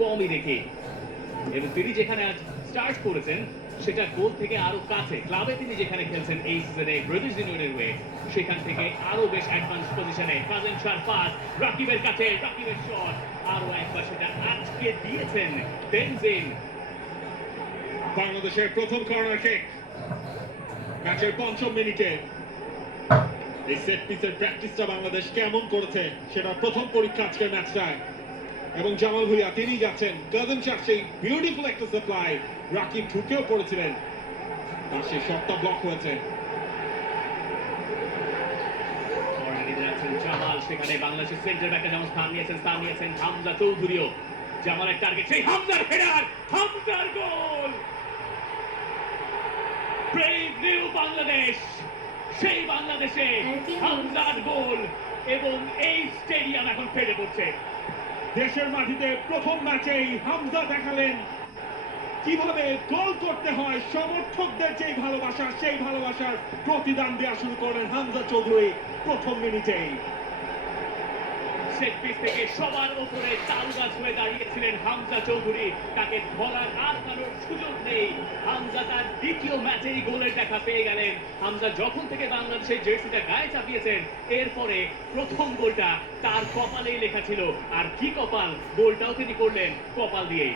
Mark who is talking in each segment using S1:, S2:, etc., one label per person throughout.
S1: কমই দেখি। এবং তিনি যেখানে আজ স্টার্ট করেছেন, সেটা গোল থেকে আরও কাছে। ক্লাবে তিনি যেখানে খেলছেন এই সিজনে ব্রিটিশ ইউনিয়নের হয়ে, সেখান থেকে আরও বেশ অ্যাডভান্স পজিশনে কাজেন শার পাস রাকিবের কাছে রাকিবের শট আরও একবার সেটা আজকে দিয়েছেন বেনজিন
S2: বাংলাদেশের প্রথম কর্নার কিক ম্যাচের পঞ্চম মিনিটে। এই সেট পিসের প্র্যাকটিসটা বাংলাদেশ কেমন করেছে সেটা প্রথম পরীক্ষা আজকের ম্যাচটায় এবং জামাল ভুইয়া তিনি যাচ্ছেন। কাজম শাহ সেই বিউটিফুল একটা সাপ্লাই রাকিব ঢুকেও পড়েছিলেন। তার সেই শটটা ব্লক হয়েছে।
S1: জামাল সেখানে বাংলাদেশের সেন্টার ব্যাকে যেমন স্থান নিয়েছেন স্থান নিয়েছেন হামজা চৌধুরীও। জামালের টার্গেট সেই হামজার হেডার হামজার গোল ব্রেভ নিউ বাংলাদেশ সেই বাংলাদেশে হামজার গোল এবং এই স্টেডিয়াম এখন ফেটে পড়ছে।
S2: দেশের মাটিতে প্রথম ম্যাচেই হামজা দেখালেন। কীভাবে গোল করতে হয়, সমর্থকদের যেই ভালোবাসা, সেই ভালোবাসার প্রতিদান দেওয়া শুরু করেন হামজা চৌধুরী প্রথম মিনিটেই।
S1: সেট থেকে সবার উপরে তালগাছ হয়ে দাঁড়িয়েছিলেন হামজা চৌধুরী। তাকে ধরার আর কারোর সুযোগ নেই হামজা তার দ্বিতীয় ম্যাচেই গোলের দেখা পেয়ে গেলেন। হামজা যখন থেকে বাংলাদেশের জার্সিটা গায়ে চাপিয়েছেন, এরপরে প্রথম গোলটা তার কপালেই লেখা ছিল। আর কি কপাল? গোলটাও তিনি করলেন কপাল দিয়েই।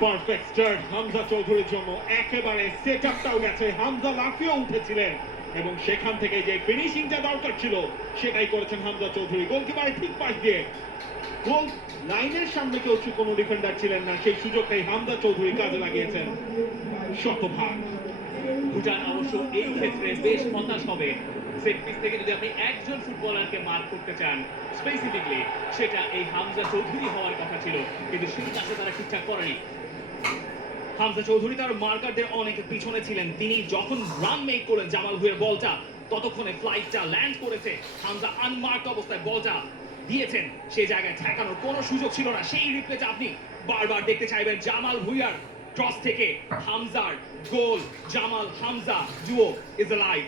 S2: পারফেক্ট স্টার্ট হামজা চৌধুরীর জন্য। একেবারে সেট আপটাও গেছে। হামজা লাফিয়ে উঠেছিলেন। এবং সেখান থেকে যে ফিনিশিংটা দরকার ছিল, সেটাই করেছেন হামজা চৌধুরী। গোলকিপারে ঠিক পাশ দিয়ে গোল লাইনের সামনে কেউ কোনো ডিফেন্ডার ছিলেন না, সেই সুযোগটাই হামজা চৌধুরী কাজে লাগিয়েছেন শতভাগ।
S1: ভুটান অবশ্য এই ক্ষেত্রে বেশ হতাশ হবে। সেট পিস থেকে যদি আপনি একজন ফুটবলারকে মার্ক করতে চান স্পেসিফিকলি সেটা এই হামজা চৌধুরী হওয়ার কথা ছিল। কিন্তু সেই কাজটা তারা ঠিকঠাক করেনি।
S3: হামজা চৌধুরী তার মার্কারদের অনেক পিছনে ছিলেন। তিনি যখন রান মেক করলেন জামাল হুয়ের বলটা, ততক্ষণে ফ্লাইটটা ল্যান্ড করেছে। হামজা আনমার্ক অবস্থায় বলটা দিয়েছেন। সেই জায়গায় ঠেকানোর কোনো সুযোগ ছিল না। সেই রিপ্লেটা আপনি বারবার দেখতে চাইবেন জামাল ভুইয়ার ক্রস থেকে। হামজার গোল জামাল হামজা জুও ইজ লাইফ